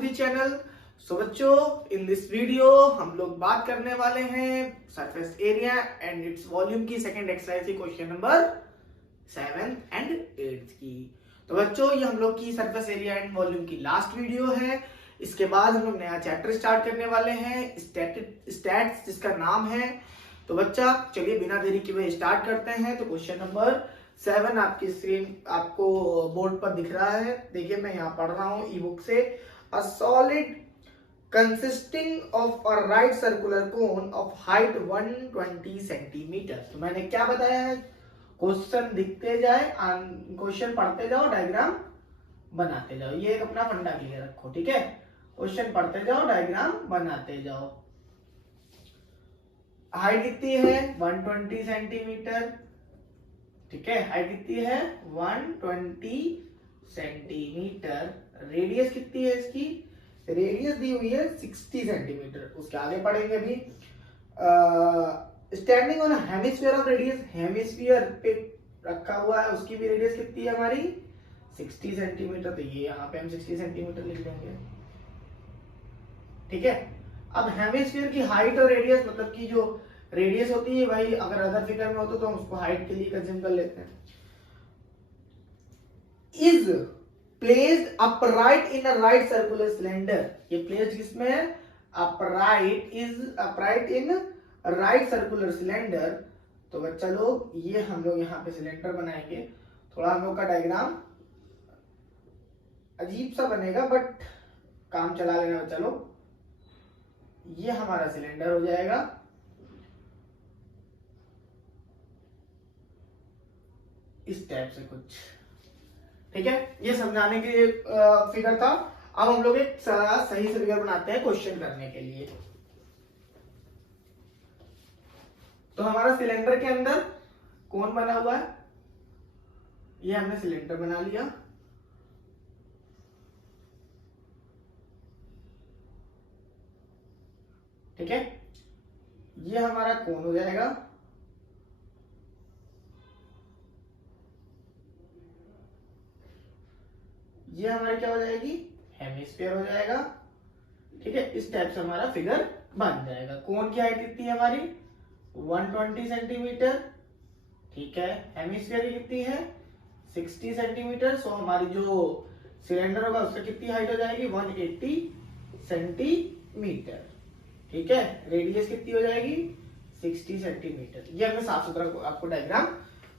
To the channel. सो बच्चों, in this video हम लोग बात करने वाले हैं surface area and its volume की सेकंड एक्सरसाइज की क्वेश्चन नंबर 7 एंड 8 की। तो बच्चों, ये हम लोग की सरफेस एरिया एंड वॉल्यूम की लास्ट वीडियो है। इसके बाद हम लोग नया चैप्टर स्टार्ट करने वाले हैं, स्टैट्स, जिसका नाम है। तो बच्चा चलिए बिना देरी के हुए स्टार्ट करते हैं। तो क्वेश्चन नंबर 7 आपकी स्क्रीन आपको बोर्ड पर दिख रहा है। देखिए मैं यहाँ पढ़ रहा हूँ ई बुक से। A solid consisting of a right circular cone of height 120 centimetre. तो मैंने क्या बताया है, क्वेश्चन दिखते जाए, क्वेश्चन पढ़ते जाओ, डायग्राम बनाते जाओ। ये एक अपना फंडा क्लियर रखो, ठीक है। क्वेश्चन पढ़ते जाओ, डायग्राम बनाते जाओ। हाइट कितनी है 120 सेंटीमीटर, ठीक है। हाइट कितनी है 120 सेंटीमीटर। रेडियस कितनी है इसकी, रेडियस दी हुई है 60 सेंटीमीटर। उसके आगे पढ़ेंगे अभी। Standing on hemisphere of radius, hemisphere पे रखा हुआ है, उसकी भी रेडियस कितनी है हमारी 60 सेंटीमीटर। तो ये यहाँ पे हम 60 सेंटीमीटर लिख देंगे, ठीक है। अब हेमिस्फीयर की हाइट और रेडियस, मतलब की जो रेडियस होती है भाई, अगर अदर फिगर में होता तो हम उसको हाइट के लिए कंज्यूम कर लेते हैं। Is placed upright in a right circular cylinder. ये प्लेस्ड किसमें है, upright, is upright in right circular cylinder. तो बच्चा लोग, ये हम लोग यहाँ पे सिलेंडर बनाएंगे। थोड़ा हम लोग का डायग्राम अजीब सा बनेगा, बट काम चला लेना बच्चा लोग। ये हमारा सिलेंडर हो जाएगा, इस टाइप से कुछ, ठीक है। ये समझाने के लिए फिगर था। अब हम लोग एक सही से फिगर बनाते हैं क्वेश्चन करने के लिए। तो हमारा सिलेंडर के अंदर कौन बना हुआ है, ये हमने सिलेंडर बना लिया, ठीक है। ये हमारा कोन हो जाएगा, ये हमारी क्या हो जाएगी, हेमिस्फीयर हो जाएगा, ठीक है। इस टाइप से हमारा फिगर बन जाएगा। कोन की हाइट कितनी है हमारी 120 सेंटीमीटर, ठीक है। हेमिस्फीयर की कितनी है 60 सेंटीमीटर। सो हमारी जो सिलेंडर होगा उसका कितनी हाइट हो जाएगी 180 सेंटीमीटर, ठीक है। रेडियस कितनी हो जाएगी 60 सेंटीमीटर। ये हमने साफ सुथरा आपको डायग्राम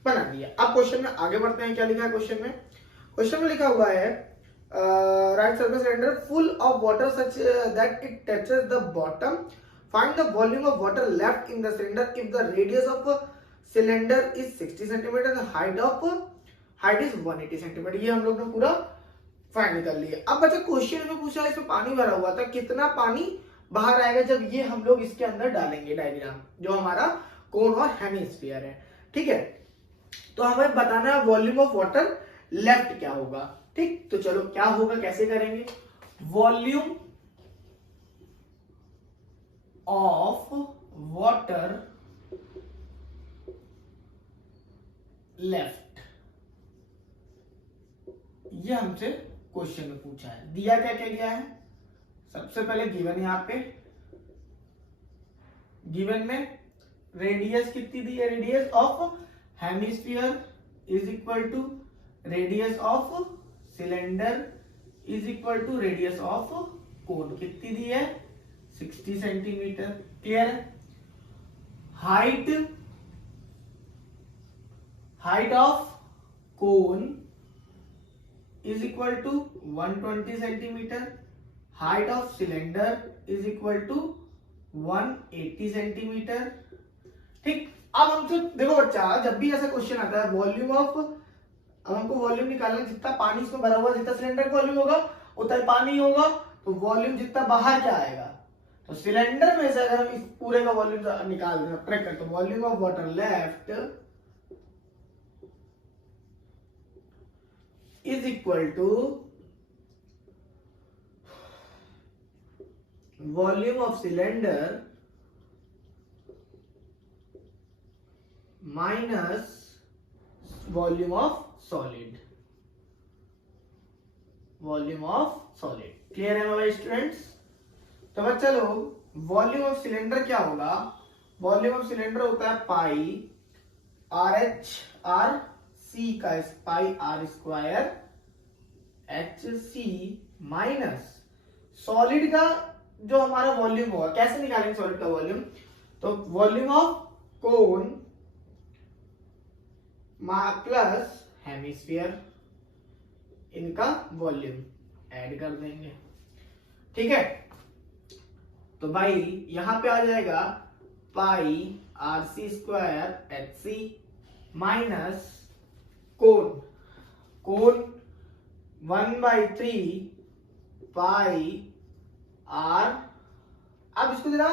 बना दिया। अब क्वेश्चन में आगे बढ़ते हैं। क्या लिखा है क्वेश्चन में, क्वेश्चन में लिखा हुआ है right surface cylinder full of water such that it touches the bottom, find the volume of water left in the cylinder if the radius of cylinder is 60 centimetre, height is 180 centimetre. ये हम लोग ने पूरा find कर लिया। अब बच्चा question में पूछा, इसमें पानी भरा हुआ था, कितना पानी बाहर आएगा जब ये हम लोग इसके अंदर डालेंगे डायग्राम, जो हमारा कोन और हेमिस्फीयर है, ठीक है। तो हमें बताना है वॉल्यूम ऑफ वाटर लेफ्ट क्या होगा, ठीक। तो चलो क्या होगा, कैसे करेंगे। वॉल्यूम ऑफ वाटर लेफ्ट, ये हमसे क्वेश्चन में पूछा है। दिया क्या क्या गया है, सबसे पहले गिवन, यहां पे गिवन में रेडियस कितनी दी है, radius of hemisphere is equal to radius of cylinder is equal to radius of cone. कितनी दी है 60 सेंटीमीटर, क्लियर है। Height of cone is equal to 120 centimetre, height of cylinder is equal to 180 centimetre, ठीक। अब हमसे देखो बच्चा, जब भी ऐसा क्वेश्चन आता है वॉल्यूम ऑफ, अब हमको वॉल्यूम निकालना, जितना पानी इसमें भरा हुआ, जितना सिलेंडर का वॉल्यूम होगा उतना ही पानी होगा। तो वॉल्यूम जितना बाहर क्या आएगा, तो सिलेंडर में से अगर हम इस पूरे का वॉल्यूम निकाल दें, ट्रैक करते, तो volume of water left is equal to volume of cylinder minus volume of solid, volume of solid. Clear है मेरे स्टूडेंट्स? तो बच्चा लोग वॉल्यूम ऑफ सिलेंडर क्या होगा? वॉल्यूम ऑफ सिलेंडर होता है pi R H R C का pi are square H C minus solid का जो हमारा वॉल्यूम होगा। कैसे निकालेंगे सॉलिड का वॉल्यूम? तो volume of cone plus hemisphere, इनका वॉल्यूम ऐड कर देंगे। ठीक है, तो भाई यहां पे आ जाएगा pi R C square H C minus cone, cone 1/3 pi R. अब इसको जरा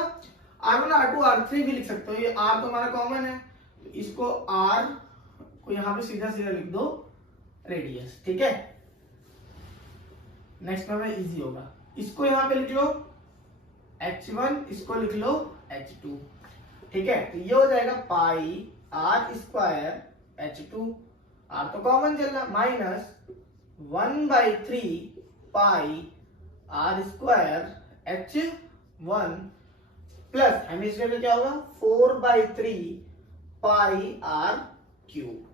R1 R2 R3 भी लिख सकते हो, ये R तो हमारा कॉमन है, तो इसको R को यहां पे सीधा सीधा लिख दो रेडियस। ठीक है, नेक्स्ट में इजी होगा, इसको यहां पे लिख लो H1, इसको लिख लो H2। ठीक है, तो ये हो जाएगा pi are square H2, R तो कॉमन चल रहा, minus 1/3 pi are square H1 plus hemisphere में क्या होगा 4/3 पाई आर क्यूब।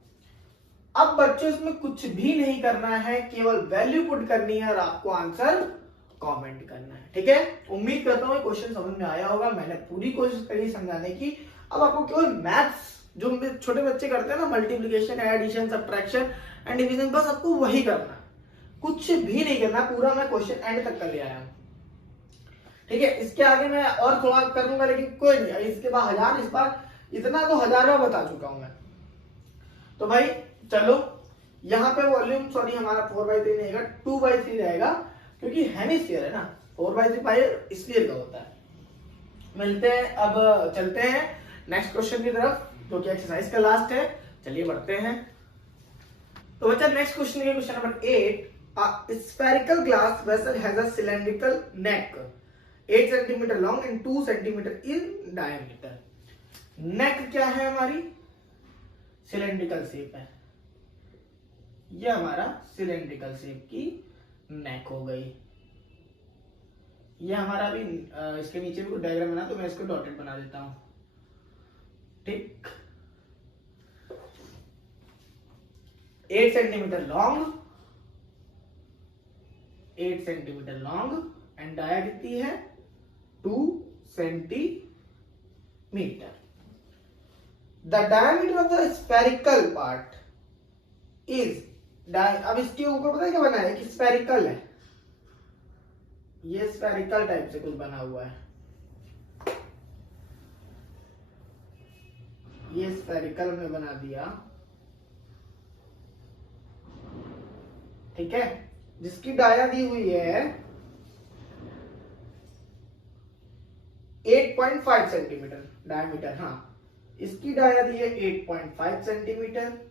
अब बच्चों इसमें कुछ भी नहीं करना है, केवल वैल्यू पुट करनी है और आपको आंसर कमेंट करना है। ठीक है, उम्मीद करता हूँ क्वेश्चन समझ में आया होगा, मैंने पूरी कोशिश करी समझाने की। अब आपको केवल मैथ्स जो छोटे बच्चे करते हैं ना, multiplication addition subtraction and division, बस आपको वही करना है, कुछ भी नहीं करना। पूरा मैं क्वेश्चन एंड तक कर ले आया हूं। ठीक है, इसके आगे मैं और थोड़ा करूंगा, लेकिन कोई नहीं, इसके बाद 1000, इस बार इतना तो 1000 बार बता चुका हूं मैं। तो भाई चलो, यहाँ पे वॉल्यूम सॉरी हमारा 4/3 रहेगा, 2/3 रहेगा, क्योंकि हेमिस्फीयर है ना, 4/3 पाई स्फीयर का होता है। मिलते हैं, अब चलते हैं नेक्स्ट क्वेश्चन की तरफ, जो कि एक्सरसाइज का लास्ट है। चलिए बढ़ते हैं। तो बच्चा नेक्स्ट क्वेश्चन है question number 8। A spherical glass vessel has a cylindrical neck 8 cm long and 2 cm in diameter। नेक क्या है हमारी? सिलेंड्रिकल शेप है, ये हमारा सिलेंड्रिकल शेप की नेक हो गई। ये हमारा भी इसके नीचे भी डायग्राम बना, तो मैं इसको डॉटेड बना देता हूं। ठीक, 8 centimetre long, 8 centimetre long and dia कितनी है 2 centimetre. The diameter of the spherical part is, अब इसके ऊपर पता है क्या बना है कि स्फेरिकल है, ये स्फेरिकल टाइप से कुछ बना हुआ है, ये स्फेरिकल में बना दिया। ठीक है, जिसकी डाया दी हुई है 8.5 सेंटीमीटर डायमीटर। हाँ, इसकी डाया दी है 8.5 centimetre.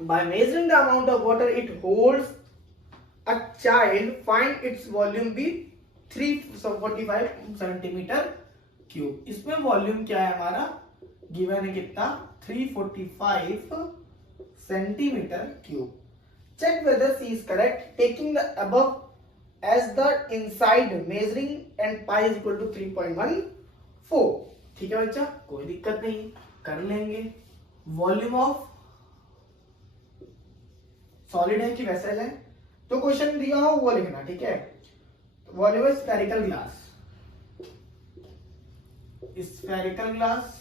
By measuring the amount of water it holds, a child find its volume be 345 centimetre cube. इसमें वॉल्यूम क्या है हमारा गिवन है कितना 345 centimetre cube. Check whether C is correct, taking the above as the inside measuring and pi is equal to 3.14। ठीक है बच्चा, कोई दिक्कत नहीं, कर लेंगे। वॉल्यूम ऑफ सॉलिड है कि वेसल है, तो क्वेश्चन दिया हो वो लिखना। ठीक है, volume of spherical glass, spherical glass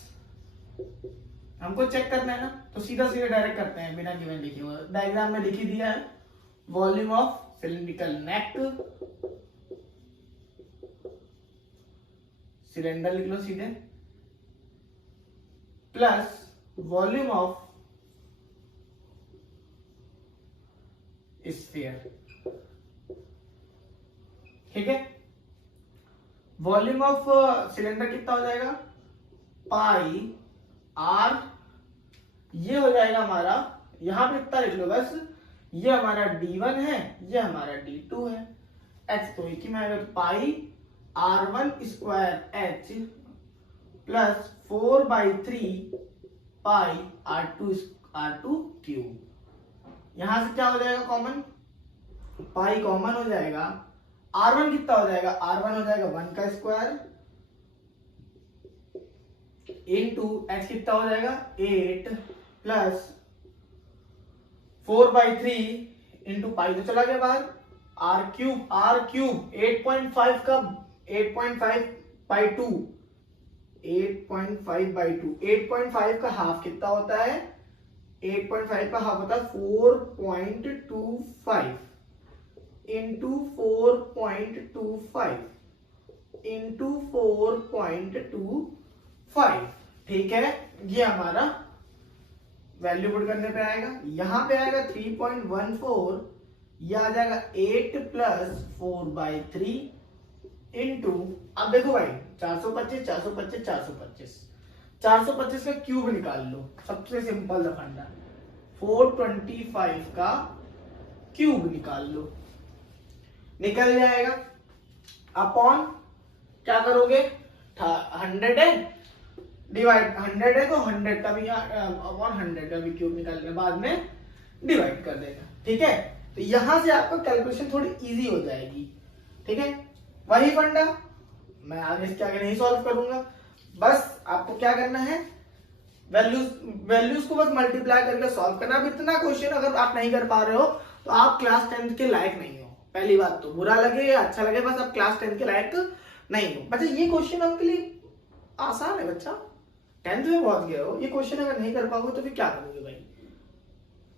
हमको चेक करना है ना, तो सीधा सीधा डायरेक्ट करते हैं बिना गिवन लिखे हुए। डायग्राम में लिखी दिया है volume of cylindrical neck, cylinder लिख लो सीधे, प्लस वॉल्यूम ऑफ स्फीयर। ठीक है, वॉल्यूम ऑफ सिलेंडर कितना हो जाएगा पाई आर, ये हो जाएगा हमारा, यहां पे इतना लिख लो बस, ये हमारा D1 है, ये हमारा D2 है। H तो एक ही में आएगा, तो पाई R1 स्क्वायर H प्लस 4/3 पाई R2 क्यूब। यहां से क्या हो जाएगा कॉमन तो पाई कॉमन हो जाएगा, R1 कितना हो जाएगा, R1 हो जाएगा 1 का स्क्वायर इंटू x कितना हो जाएगा 8 प्लस 4/3 इंटू पाई तो चला गया बाहर, r क्यूब 8.5 का 8.5/2 8.5 का हाफ कितना होता है, 8.5 का हाफ होता है 4.25 इंटू 4.25 इंटू 4.25, ठीक है। ये हमारा वैल्यू पुट करने पे आएगा, यहां पे आएगा 3.14, यह आ जाएगा 8 प्लस 4/3 इंटू, अब देखो भाई 425 425 425 425 का क्यूब निकाल लो, सबसे सिंपल सा फंडा, 425 का क्यूब निकाल लो, निकल जाएगा। अपॉन क्या करोगे, 100 है, डिवाइड 100 है तो 100 का भी अपॉन 100 का भी क्यूब निकालने बाद में डिवाइड कर देगा, ठीक है। तो यहां से आपको कैलकुलेशन थोड़ी इजी हो जाएगी, ठीक है। वही फंडा मैं आगे इसके आगे नहीं सॉल्व करूंगा, बस आपको क्या करना है, वैल्यूज को बस मल्टीप्लाई करके सॉल्व करना। अब इतना क्वेश्चन अगर आप नहीं कर पा रहे हो तो आप क्लास 10th के लायक नहीं हो, पहली बात तो, बुरा लगे या अच्छा लगे, बस आप क्लास 10th के लायक नहीं हो। बच्चा ये क्वेश्चन आपके लिए आसान है, बच्चा 10th में पहुंच गए हो, ये क्वेश्चन अगर नहीं कर पाओगे तो फिर क्या करोगे भाई,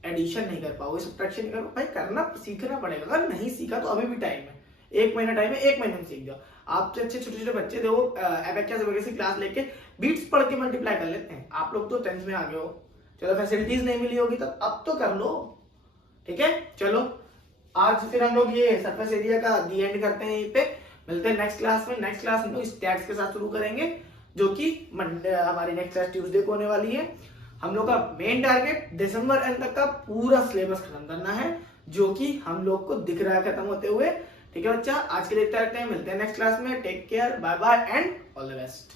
एडिशन नहीं कर पाओगे, सब्ट्रैक्शन नहीं करो भाई, करना सीखना पड़ेगा। अगर नहीं सीखा तो अभी भी टाइम है, 1 महीना टाइम है, 1 महीने में सीख जाओ। आपसे अच्छे छोटे छोटे बच्चे देखो एबेकस वगैरह से क्लास लेके बीट्स पढ़ के मल्टीप्लाई कर लेते हैं। आप लोग तो 10th में आ गए हो, चलो फैसिलिटीज नहीं मिली होगी तो अब तो कर लो, ठीक है। चलो आज फिर हम लोग ये सरफेस एरिया का दी एंड करते हैं, यहीं पे मिलते हैं नेक्स्ट क्लास में। नेक्स्ट क्लास हम लोग स्टैट्स के साथ शुरू करेंगे, जो कि हमारी नेक्स्ट क्लास ट्यूसडे को होने वाली है। हम लोग का मेन टारगेट दिसंबर एंड तक का पूरा सिलेबस खत्म करना है, जो कि हम लोग को दिख रहा है खत्म होते हुए, ठीक है बच्चा। आज के लिए इतना रखते हैं, मिलते हैं नेक्स्ट क्लास में। Take care, bye bye and all the best.